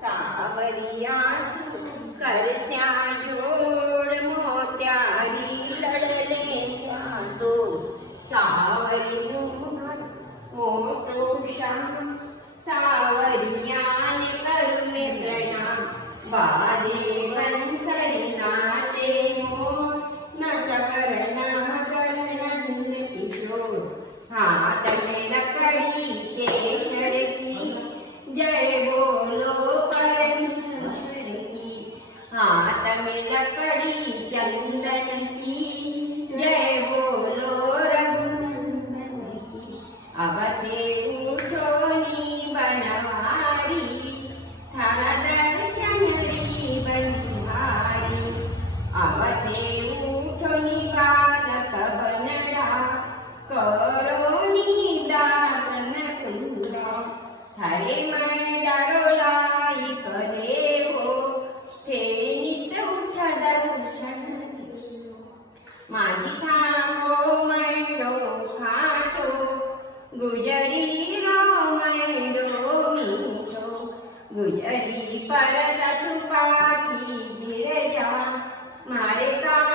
सावरियासु करस्या जोड मोत्यारी लढले तो सावरी मोठो श्याम सावरियाने करुणे प्रणाम वादे वंसरी नाचे मो नट कर्ण किशोर हाथ में लकड़ी केशर की जय बोलो परमेश्वर की हाथ में लकड़ी चंदन की जय बोलो रघुनंदन की अवते उठोनी बनवारी थारा दर्शन री बंधारी अवते उठोनी बालक बनडा करोनी दासन कुंडा हरे मैं डरोलाई करे हो थे नित उठ दर्शन माझी थांबो मैडो खाटो गुजरी रो मैडो मीठो गुजरी परत पाछी गिरजा मारे का